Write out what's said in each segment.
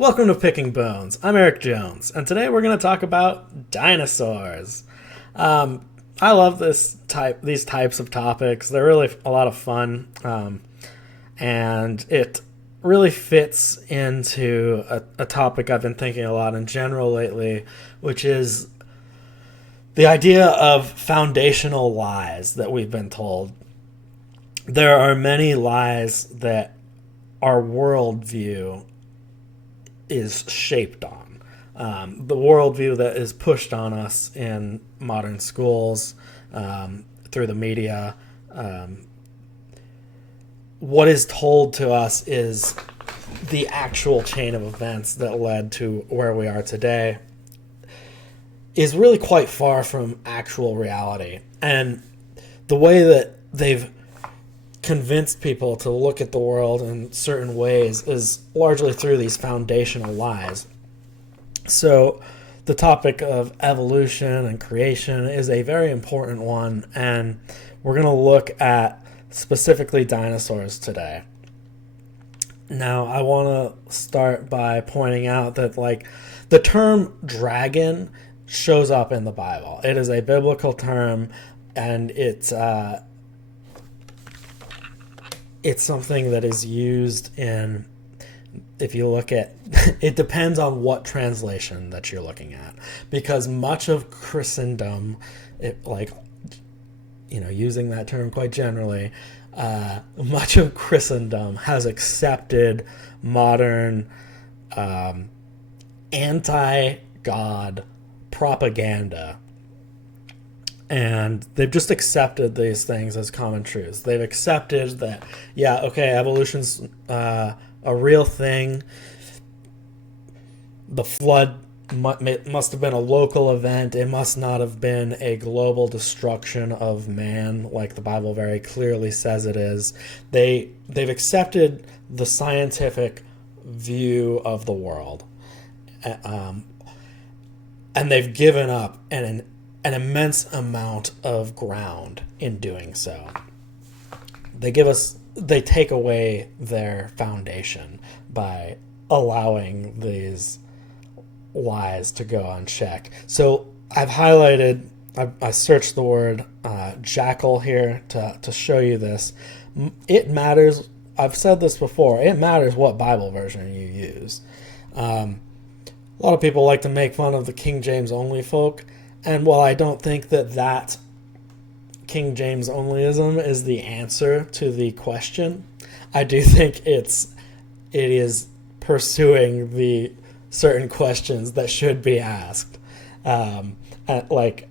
Welcome to Picking Bones. I'm Eric Jones, and today we're going to talk about dinosaurs. I love these types of topics. They're really a lot of fun, and it really fits into a topic I've been thinking a lot in general lately, which is the idea of foundational lies that we've been told. There are many lies that our worldview is shaped on. The worldview that is pushed on us in modern schools, through the media. What is told to us is the actual chain of events that led to where we are today is really quite far from actual reality. And the way that they've convinced people to look at the world in certain ways is largely through these foundational lies. So the topic of evolution and creation is a very important one, and we're going to look at specifically dinosaurs today. Now, I want to start by pointing out that the term dragon shows up in the Bible. It is a biblical term, and it's something that is used in, if you look at, it depends on what translation that you're looking at, because much of Christendom, using that term quite generally, much of Christendom has accepted modern anti-God propaganda. And they've just accepted these things as common truths. They've accepted that, evolution's a real thing. The flood must have been a local event. It must not have been a global destruction of man, like the Bible very clearly says it is. They've accepted the scientific view of the world, and they've given up an immense amount of ground in doing so. They take away their foundation by allowing these lies to go unchecked. So I searched the word jackal here to show you this. It matters. I've said this before. It matters what Bible version you use. A lot of people like to make fun of the King James only folk. And while I don't think that King James onlyism is the answer to the question, I do think it is pursuing the certain questions that should be asked. It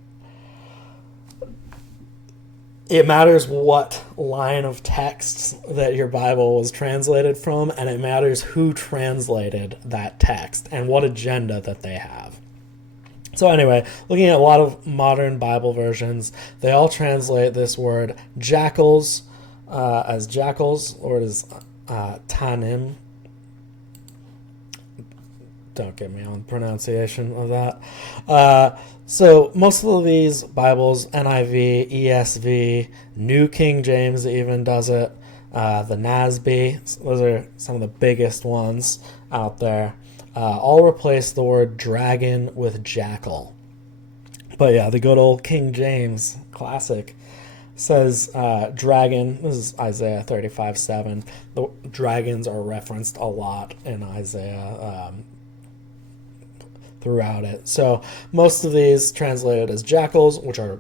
matters what line of texts that your Bible was translated from, and it matters who translated that text and what agenda that they have. So anyway, looking at a lot of modern Bible versions, they all translate this word jackals as jackals, or as tanim. Don't get me on pronunciation of that. So most of these Bibles, NIV, ESV, New King James even does it, the NASB, those are some of the biggest ones out there. All replace the word dragon with jackal. But yeah, the good old King James classic says dragon. This is Isaiah 35:7. The dragons are referenced a lot in Isaiah throughout it. So most of these translated as jackals, which are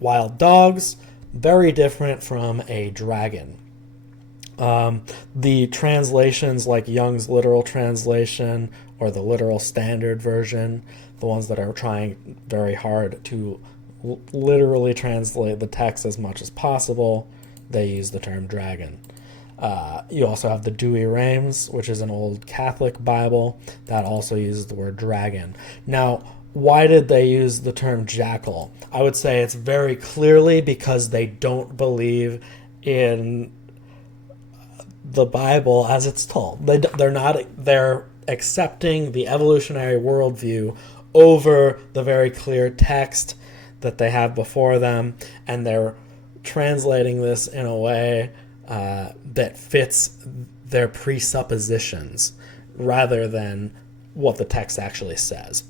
wild dogs, very different from a dragon. The translations like Young's literal translation or the literal standard version, the ones that are trying very hard to literally translate the text as much as possible, they use the term dragon. You also have the Douay-Rheims, which is an old Catholic Bible that also uses the word dragon. Now, why did they use the term jackal? I would say it's very clearly because they don't believe in the Bible as it's told. They're accepting the evolutionary worldview over the very clear text that they have before them, and they're translating this in a way that fits their presuppositions rather than what the text actually says.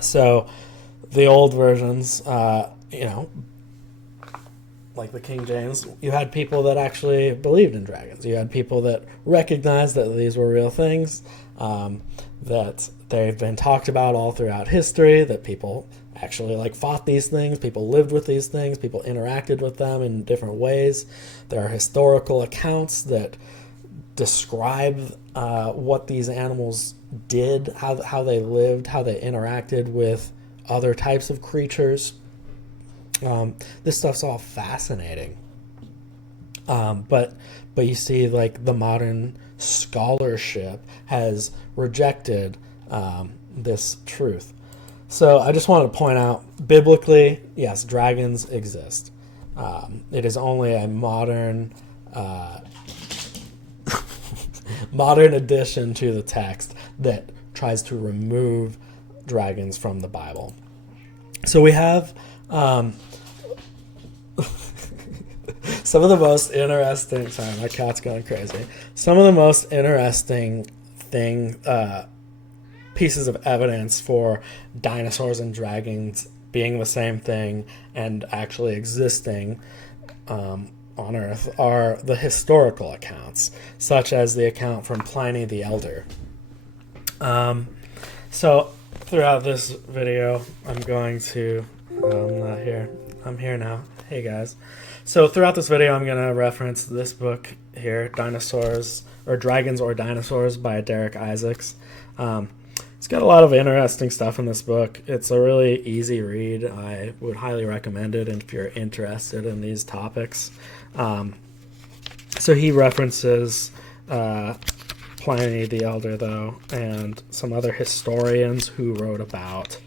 So the old versions, like the King James, you had people that actually believed in dragons. You had people that recognized that these were real things, that they've been talked about all throughout history, that people actually fought these things, people lived with these things, people interacted with them in different ways. There are historical accounts that describe what these animals did, how they lived, how they interacted with other types of creatures. This stuff's all fascinating. But you see, the modern scholarship has rejected this truth. So I just wanted to point out, biblically, yes, dragons exist. It is only a modern addition to the text that tries to remove dragons from the Bible. So we have some of the most interesting... Sorry, my cat's going crazy. Some of the most interesting pieces of evidence for dinosaurs and dragons being the same thing and actually existing on Earth are the historical accounts, such as the account from Pliny the Elder. So throughout this video, I'm going to... I'm not here. I'm here now. Hey guys. So throughout this video, I'm going to reference this book here, Dinosaurs, or Dragons or Dinosaurs by Darek Isaacs. It's got a lot of interesting stuff in this book. It's a really easy read. I would highly recommend it if you're interested in these topics. So he references Pliny the Elder, though, and some other historians who wrote about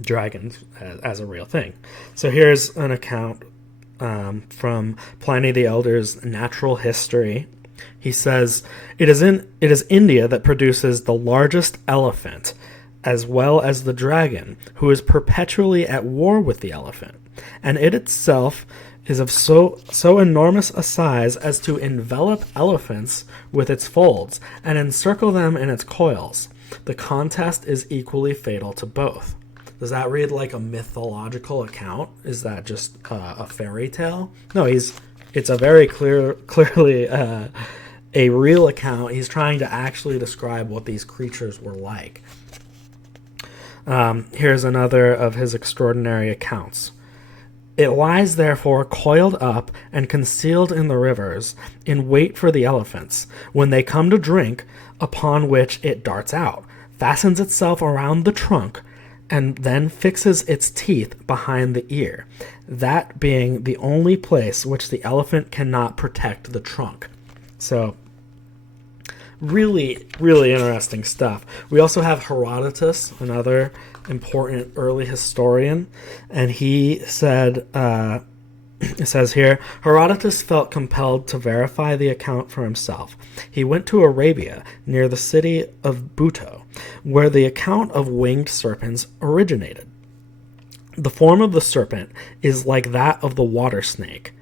dragons as a real thing. So here's an account from Pliny the Elder's Natural History. He says, it is India that produces the largest elephant, as well as the dragon, who is perpetually at war with the elephant, and it itself is of so enormous a size as to envelop elephants with its folds and encircle them in its coils. The contest is equally fatal to both. Does that read like a mythological account? Is that just a fairy tale? No, it's a very clearly a real account. He's trying to actually describe what these creatures were like. Here's another of his extraordinary accounts. It lies, therefore, coiled up and concealed in the rivers, in wait for the elephants, when they come to drink, upon which it darts out, fastens itself around the trunk, and then fixes its teeth behind the ear, that being the only place which the elephant cannot protect the trunk. So, really, really interesting stuff. We also have Herodotus, another important early historian, and he said, it says here, Herodotus felt compelled to verify the account for himself. He went to Arabia, near the city of Buto, where the account of winged serpents originated. The form of the serpent is like that of the water snake.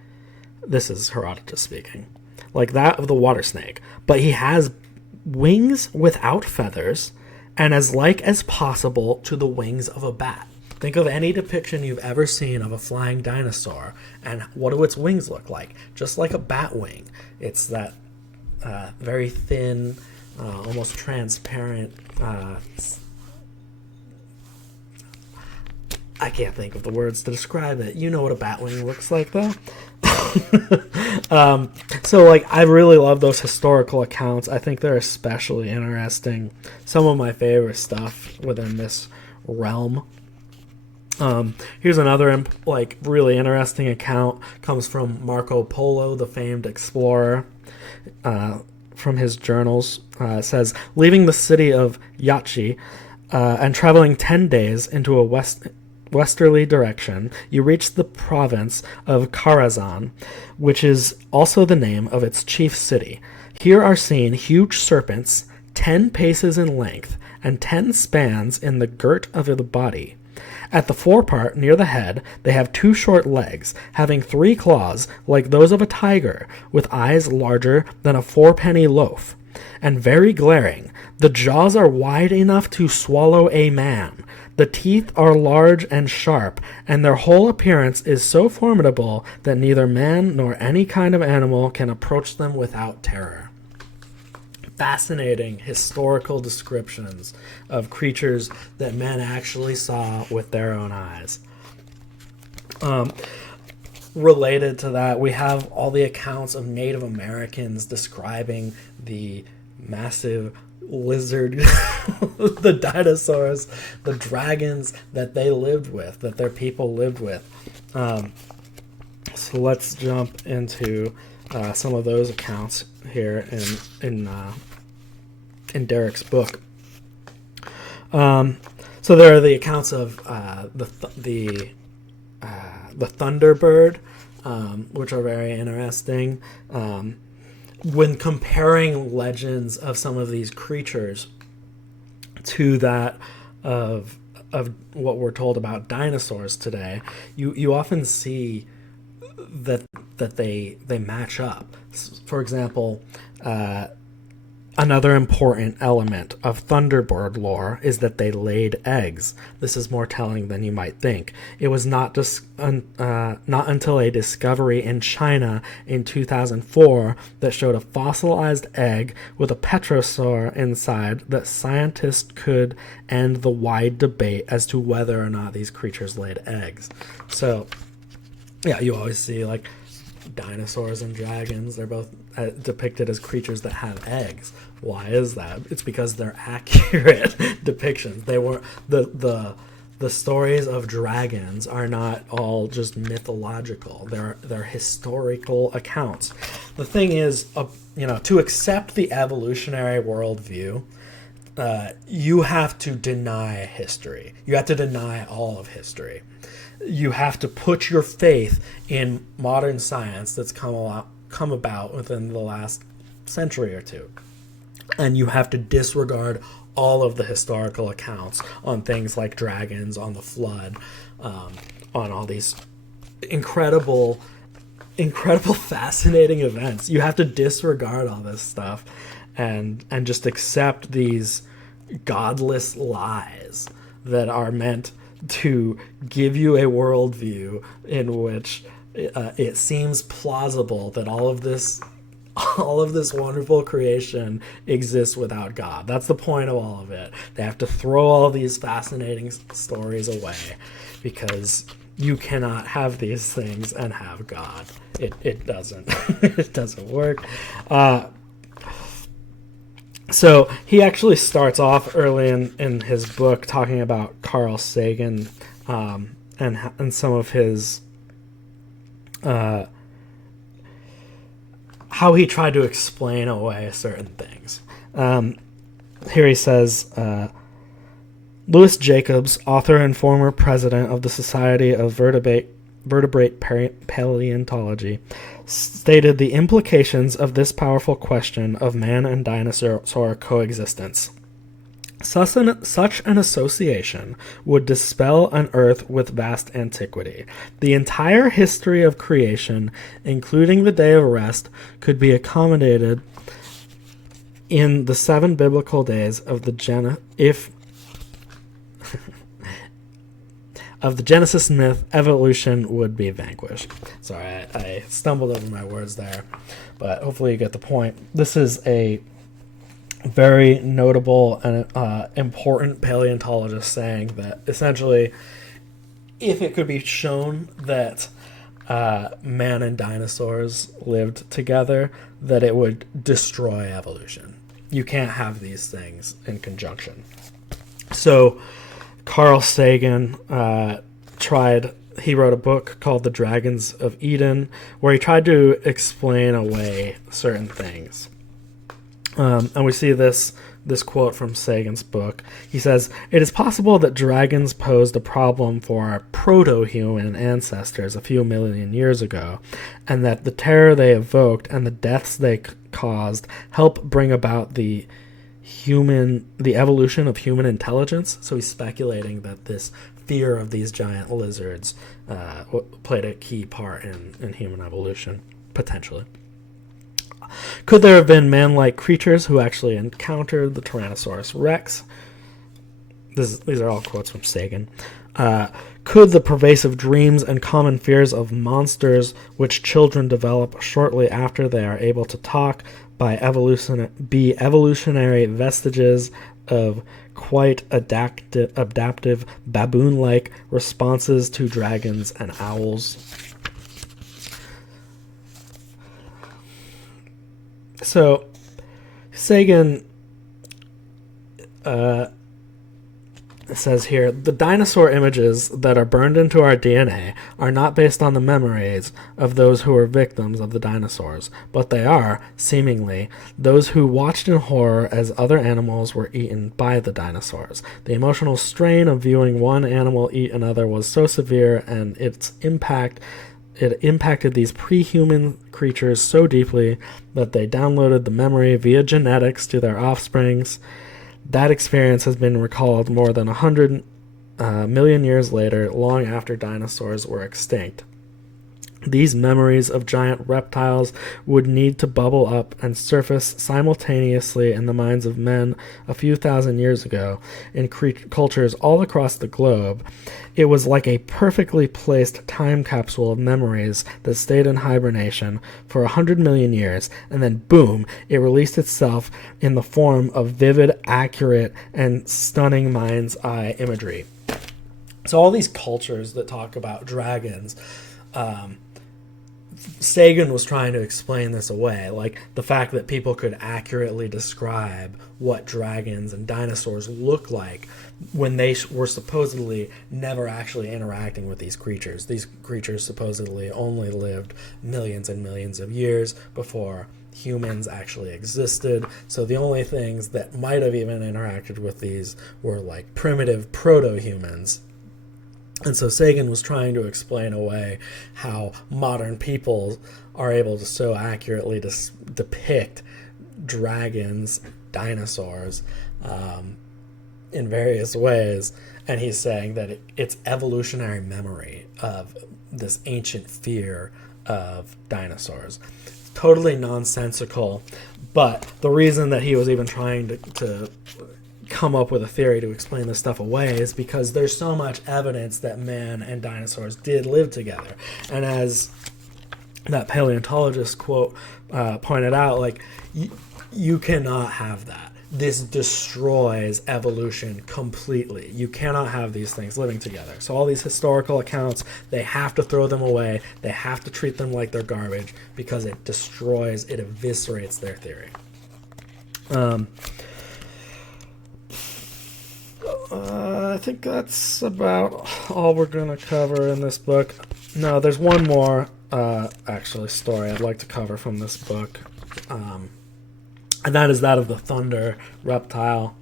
This is Herodotus speaking. Like that of the water snake, but he has wings without feathers, and as like as possible to the wings of a bat. Think of any depiction you've ever seen of a flying dinosaur, and what do its wings look like? Just like a bat wing. It's that very thin, almost transparent... I can't think of the words to describe it. You know what a bat wing looks like, though. So I really love those historical accounts. I think they're especially interesting. Some of my favorite stuff within this realm. Here's another really interesting account. Comes from Marco Polo, the famed explorer. From his journals, it says, leaving the city of Yachi and traveling 10 days into a westerly direction, you reach the province of Karazhan, which is also the name of its chief city. Here are seen huge serpents, 10 paces in length, and 10 spans in the girt of the body. At the forepart, near the head, they have 2 short legs, having 3 claws like those of a tiger, with eyes larger than a 4-penny loaf. and very glaring. The jaws are wide enough to swallow a man. The teeth are large and sharp, and their whole appearance is so formidable that neither man nor any kind of animal can approach them without terror. Fascinating historical descriptions of creatures that men actually saw with their own eyes. Related to that, we have all the accounts of Native Americans describing the massive lizard, the dinosaurs, the dragons that they lived with, that their people lived with. So let's jump into some of those accounts here in Derek's book. So there are the accounts of the Thunderbird, which are very interesting. When comparing legends of some of these creatures to that of what we're told about dinosaurs today, you often see that they match up. For example, another important element of Thunderbird lore is that they laid eggs. This is more telling than you might think. It was not until a discovery in China in 2004 that showed a fossilized egg with a petrosaur inside that scientists could end the wide debate as to whether or not these creatures laid eggs. So, yeah, you always see like dinosaurs and dragons. They're both depicted as creatures that have eggs. Why is that? It's because they're accurate depictions. They were the stories of dragons are not all just mythological. They're historical accounts. The thing is, to accept the evolutionary worldview, you have to deny history. You have to deny all of history. You have to put your faith in modern science that's come about within the last century or two. And you have to disregard all of the historical accounts on things like dragons, on the flood, on all these incredible, fascinating events. You have to disregard all this stuff and just accept these godless lies that are meant to give you a worldview in which it seems plausible that all of this wonderful creation exists without God. That's the point of all of it. They have to throw all these fascinating stories away because you cannot have these things and have God. It doesn't. It doesn't work. So he actually starts off early in his book talking about Carl Sagan and some of his how he tried to explain away certain things. Here he says, Louis Jacobs, author and former president of the Society of Vertebrate Paleontology, stated the implications of this powerful question of man and dinosaur coexistence. Such an association would dispel an Earth with vast antiquity. The entire history of creation, including the day of rest, could be accommodated in the 7 biblical days of the Genesis myth. Evolution would be vanquished. Sorry, I stumbled over my words there, but hopefully you get the point. This is a very notable and important paleontologist saying that essentially, if it could be shown that man and dinosaurs lived together, that it would destroy evolution. You can't have these things in conjunction. So Carl Sagan he wrote a book called The Dragons of Eden, where he tried to explain away certain things. And we see this quote from Sagan's book. He says, "It is possible that dragons posed a problem for our proto-human ancestors a few million years ago, and that the terror they evoked and the deaths they caused help bring about the evolution of human intelligence." So he's speculating that this fear of these giant lizards played a key part in human evolution, potentially. Could there have been man-like creatures who actually encountered the Tyrannosaurus Rex? These are all quotes from Sagan. Could the pervasive dreams and common fears of monsters which children develop shortly after they are able to talk be evolutionary vestiges of quite adaptive baboon-like responses to dragons and owls? So, Sagan says here, the dinosaur images that are burned into our DNA are not based on the memories of those who were victims of the dinosaurs, but they are, seemingly, those who watched in horror as other animals were eaten by the dinosaurs. The emotional strain of viewing one animal eat another was so severe, and it impacted these pre-human creatures so deeply that they downloaded the memory via genetics to their offsprings. That experience has been recalled more than 100 million years later, long after dinosaurs were extinct. These memories of giant reptiles would need to bubble up and surface simultaneously in the minds of men a few thousand years ago in cultures all across the globe. It was like a perfectly placed time capsule of memories that stayed in hibernation for 100 million years, and then boom, it released itself in the form of vivid, accurate, and stunning mind's eye imagery. So all these cultures that talk about dragons, Sagan was trying to explain this away, like the fact that people could accurately describe what dragons and dinosaurs look like when they were supposedly never actually interacting with these creatures. These creatures supposedly only lived millions and millions of years before humans actually existed. So the only things that might have even interacted with these were like primitive proto-humans. And so Sagan was trying to explain away how modern people are able to so accurately depict dragons, dinosaurs, in various ways. And he's saying that it's evolutionary memory of this ancient fear of dinosaurs. Totally nonsensical, but the reason that he was even trying to come up with a theory to explain this stuff away is because there's so much evidence that man and dinosaurs did live together. And as that paleontologist quote pointed out, like, you cannot have that. This destroys evolution completely. You cannot have these things living together. So all these historical accounts, they have to throw them away. They have to treat them like they're garbage because it destroys, it eviscerates their theory. I think that's about all we're going to cover in this book. No, there's one more, actually, story I'd like to cover from this book. And that is that of the thunder reptile,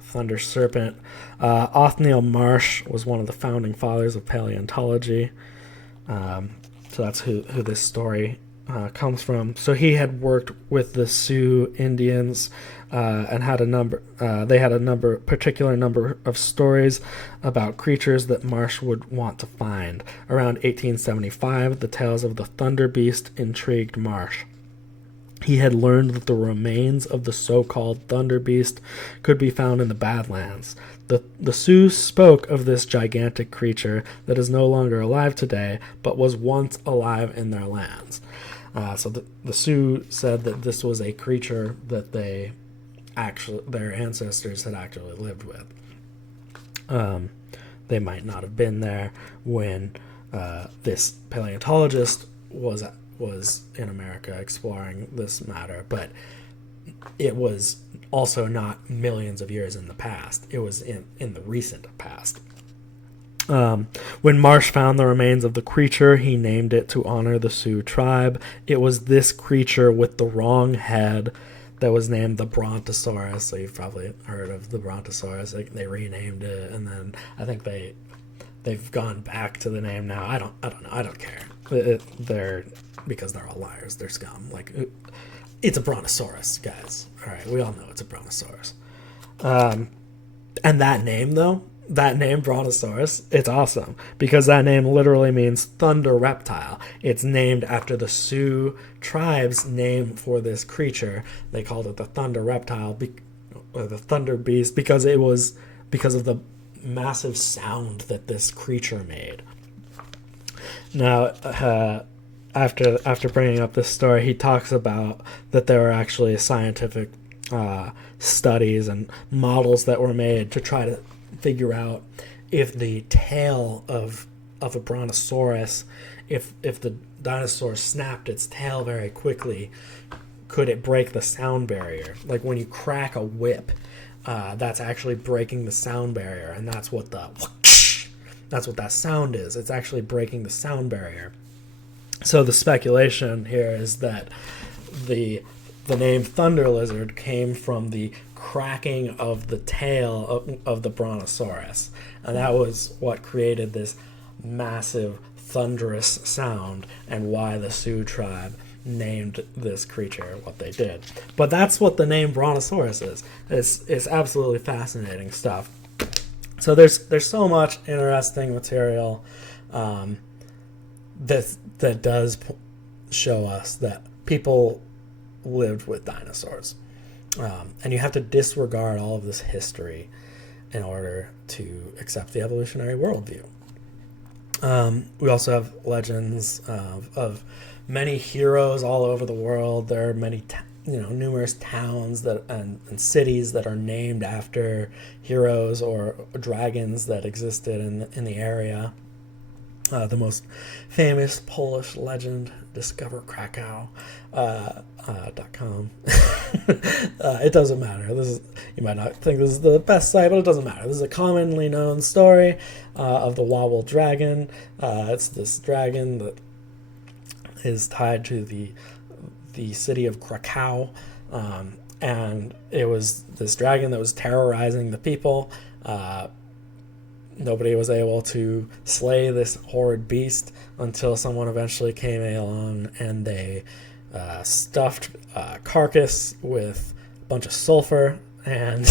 thunder serpent. Othniel Marsh was one of the founding fathers of paleontology. So that's who this story comes from. So he had worked with the Sioux Indians and had they had a particular number of stories about creatures that Marsh would want to find. Around 1875, the tales of the thunder beast intrigued Marsh. He had learned that the remains of the so-called thunder beast could be found in the Badlands. The Sioux spoke of this gigantic creature that is no longer alive today, but was once alive in their lands. So the Sioux said that this was a creature that their ancestors had actually lived with. They might not have been there when this paleontologist was in America exploring this matter, but it was also not millions of years in the past. It was in the recent past. When Marsh found the remains of the creature, he named it to honor the Sioux tribe. It was this creature with the wrong head that was named the Brontosaurus. So you've probably heard of the Brontosaurus. They renamed it, and then I think they've gone back to the name now. I don't know. I don't care. Because they're all liars. They're scum. Like, it's a Brontosaurus, guys. All right, we all know it's a Brontosaurus. And that name, though, that name Brontosaurus, it's awesome because that name literally means thunder reptile. It's named after the Sioux tribe's name for this creature. They called it the thunder reptile, or the thunder beast, because it was because of the massive sound that this creature made. Now, after bringing up this story, he talks about that there were actually scientific studies and models that were made to try to figure out if the tail of a brontosaurus, if the dinosaur snapped its tail very quickly, could it break the sound barrier? Like when you crack a whip, that's actually breaking the sound barrier, and that's what that sound is. It's actually breaking the sound barrier. So the speculation here is that the name thunder lizard came from the cracking of the tail of the brontosaurus, and that was what created this massive thunderous sound, and why the Sioux tribe named this creature what they did. But that's what the name Brontosaurus is. It's absolutely fascinating stuff. So there's so much interesting material that does show us that people lived with dinosaurs, and you have to disregard all of this history in order to accept the evolutionary worldview. We also have legends of many heroes all over the world. There are many, numerous towns and cities that are named after heroes or dragons that existed in the area. The most famous Polish legend, discoverkrakow.com. It doesn't matter. You might not think this is the best site, but it doesn't matter. This is a commonly known story of the Wobble Dragon. It's this dragon that is tied to the city of Krakow, and it was this dragon that was terrorizing the people. Nobody was able to slay this horrid beast until someone eventually came along and they stuffed a carcass with a bunch of sulfur, and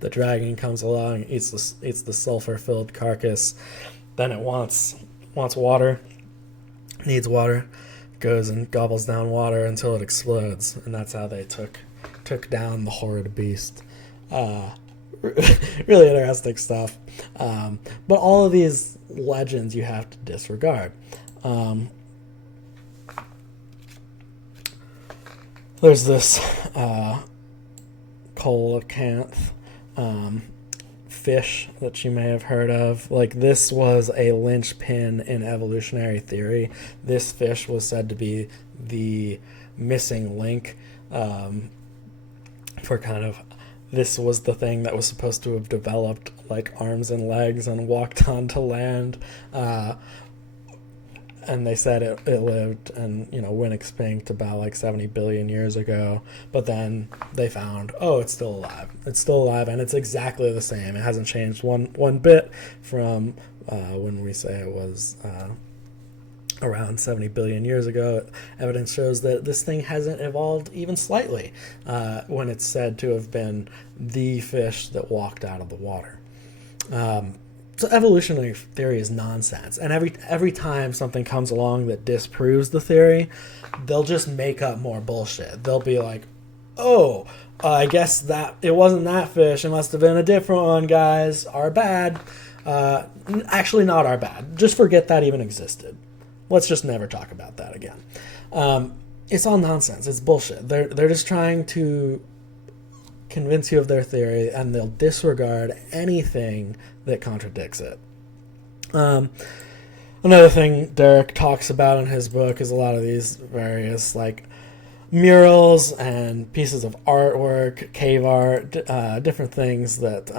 the dragon comes along, eats the sulfur-filled carcass. Then it wants water, needs water, goes and gobbles down water until it explodes, and that's how they took down the horrid beast. Really interesting stuff. But all of these legends you have to disregard. There's this coelacanth fish that you may have heard of. Like, this was a linchpin in evolutionary theory. This fish was said to be the missing link for kind of, this was the thing that was supposed to have developed like arms and legs and walked onto land. And they said it lived and went extinct about like 70 billion years ago. But then they found, it's still alive. It's still alive, and it's exactly the same. It hasn't changed one bit from when we say it was around 70 billion years ago. Evidence shows that this thing hasn't evolved even slightly when it's said to have been the fish that walked out of the water. So evolutionary theory is nonsense, and every time something comes along that disproves the theory, they'll just make up more bullshit. They'll be like, I guess that it wasn't that fish, it must have been a different one, guys, our bad. Actually not our bad, just forget that even existed. Let's just never talk about that again. It's all nonsense. It's bullshit. They're just trying to convince you of their theory, and they'll disregard anything that contradicts it. Another thing Darek talks about in his book is a lot of these various like murals and pieces of artwork, cave art, different things that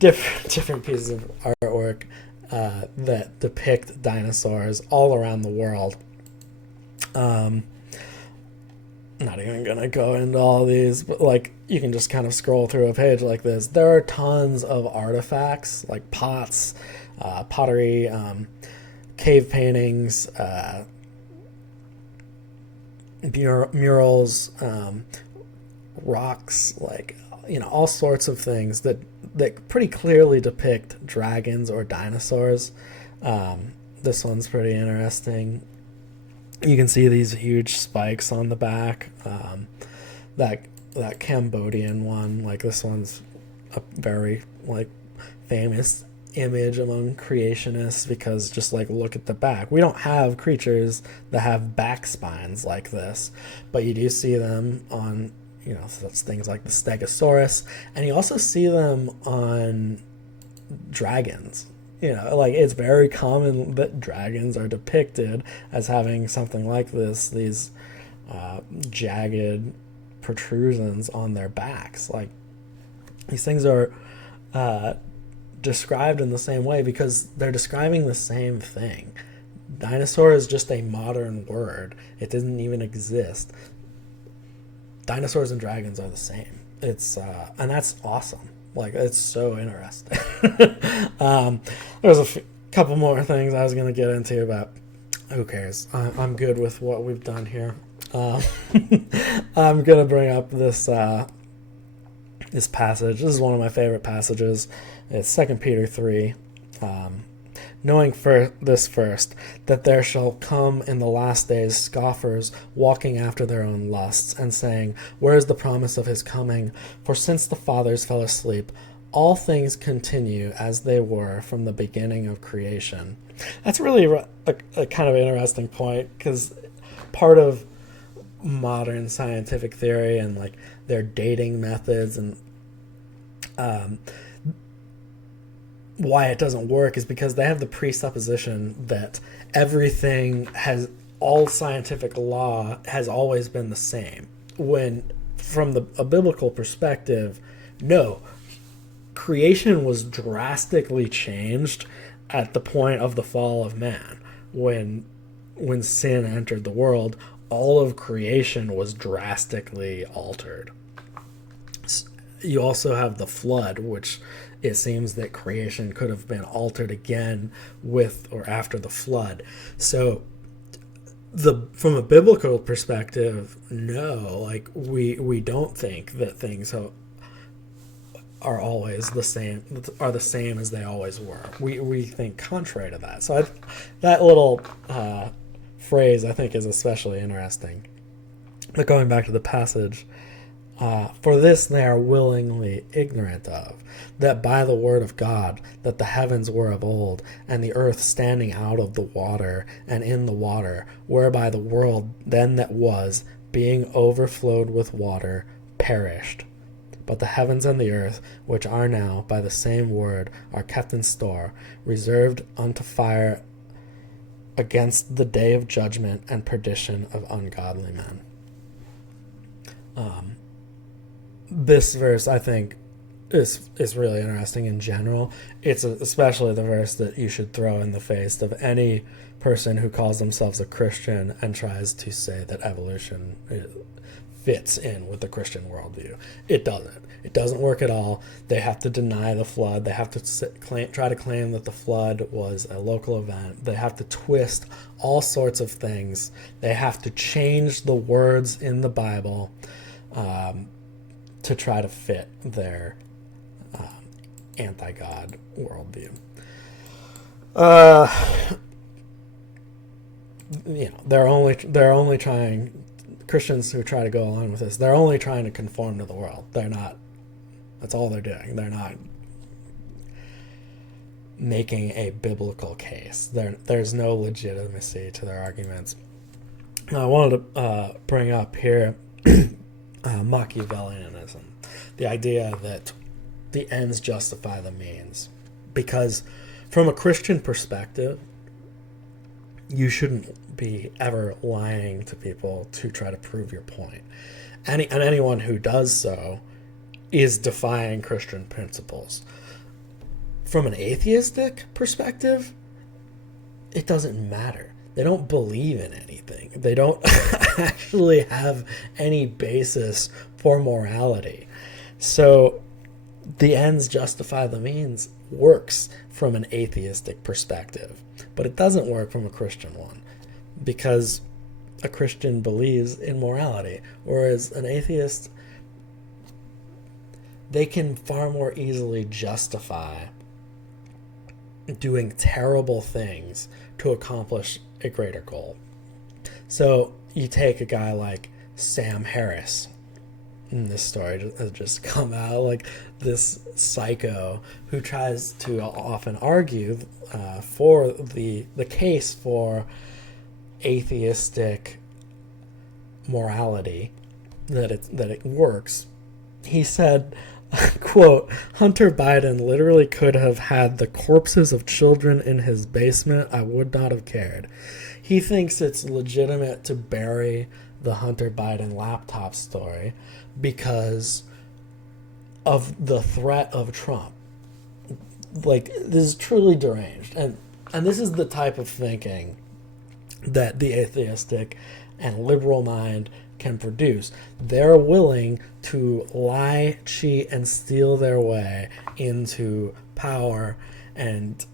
different pieces of artwork that depict dinosaurs all around the world. Not even gonna go into all these, but like you can just kind of scroll through a page like this. There are tons of artifacts like pots, pottery, cave paintings, murals, rocks, like all sorts of things that pretty clearly depict dragons or dinosaurs. This one's pretty interesting. You can see these huge spikes on the back. That Cambodian one, like this one's a very like famous image among creationists because just like look at the back. We don't have creatures that have back spines like this, but you do see them on such things like the Stegosaurus, and you also see them on dragons. Like it's very common that dragons are depicted as having something like this, these jagged protrusions on their backs. Like these things are described in the same way because they're describing the same thing. Dinosaur is just a modern word. It didn't even exist. Dinosaurs and dragons are the same. It's and that's awesome. Like it's so interesting. There's a couple more things I was going to get into, but who cares? I'm good with what we've done here. I'm going to bring up this this passage. This is one of my favorite passages. It's 2 Peter 3. Knowing this first, that there shall come in the last days scoffers, walking after their own lusts, and saying, where is the promise of his coming? For since the fathers fell asleep, all things continue as they were from the beginning of creation. That's really a kind of interesting point, because part of modern scientific theory and like their dating methods and why it doesn't work is because they have the presupposition that all scientific law has always been the same. When from a biblical perspective, no, creation was drastically changed at the point of the fall of man. When sin entered the world, all of creation was drastically altered. You also have the flood, which it seems that creation could have been altered again with or after the flood. So from a biblical perspective, no, like we don't think that things are always the same as they always were. We think contrary to that. So that little phrase I think is especially interesting. But going back to the passage, for this they are willingly ignorant of, that by the word of God, that the heavens were of old, and the earth standing out of the water and in the water, whereby the world then that was, being overflowed with water, perished. But the heavens and the earth, which are now by the same word, are kept in store, reserved unto fire against the day of judgment and perdition of ungodly men. This verse, I think, is really interesting in general. It's especially the verse that you should throw in the face of any person who calls themselves a Christian and tries to say that evolution fits in with the Christian worldview. It doesn't. It doesn't work at all. They have to deny the flood. They have to try to claim that the flood was a local event. They have to twist all sorts of things. They have to change the words in the Bible to try to fit their anti-God worldview. They're only trying. Christians who try to go along with this, they're only trying to conform to the world. They're not. That's all they're doing. They're not making a biblical case. There's no legitimacy to their arguments. I wanted to bring up here Machiavellianism, the idea that the ends justify the means. Because from a Christian perspective, you shouldn't be ever lying to people to try to prove your point. And anyone who does so is defying Christian principles. From an atheistic perspective, it doesn't matter. They don't believe in anything. They don't actually have any basis for morality. So the ends justify the means works from an atheistic perspective, but it doesn't work from a Christian one, because a Christian believes in morality, whereas an atheist they can far more easily justify doing terrible things to accomplish a greater goal. So you take a guy like Sam Harris. In this story has just come out, like this psycho who tries to often argue for the case for atheistic morality, that it works. He said, quote, Hunter Biden literally could have had the corpses of children in his basement. I would not have cared. He thinks it's legitimate to bury the Hunter Biden laptop story because of the threat of Trump. Like, this is truly deranged. And this is the type of thinking that the atheistic and liberal mind can produce. They're willing to lie, cheat, and steal their way into power, and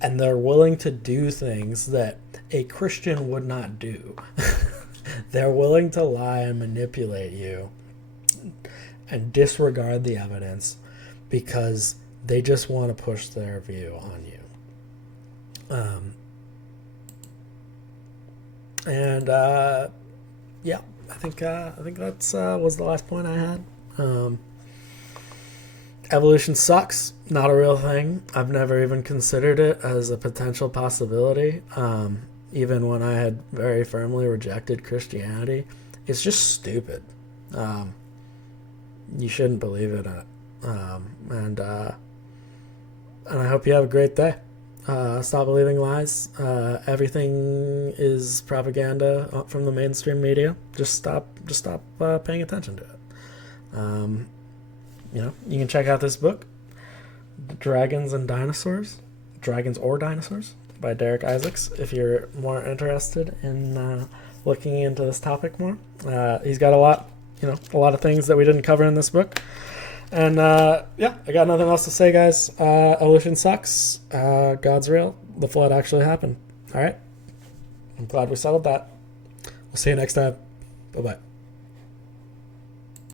they're willing to do things that a Christian would not do. They're willing to lie and manipulate you and disregard the evidence because they just want to push their view on you. Yeah, I think that's was the last point I had. Evolution sucks. Not a real thing. I've never even considered it as a potential possibility. Even when I had very firmly rejected Christianity, it's just stupid. You shouldn't believe in it. And I hope you have a great day. Stop believing lies. Everything is propaganda from the mainstream media. Just stop paying attention to it. You can check out this book, Dragons or Dinosaurs, by Darek Isaacs, if you're more interested in looking into this topic more. He's got a lot of things that we didn't cover in this book. And I got nothing else to say, guys. Evolution sucks. God's real. The flood actually happened. All right. I'm glad we settled that. We'll see you next time. Bye-bye.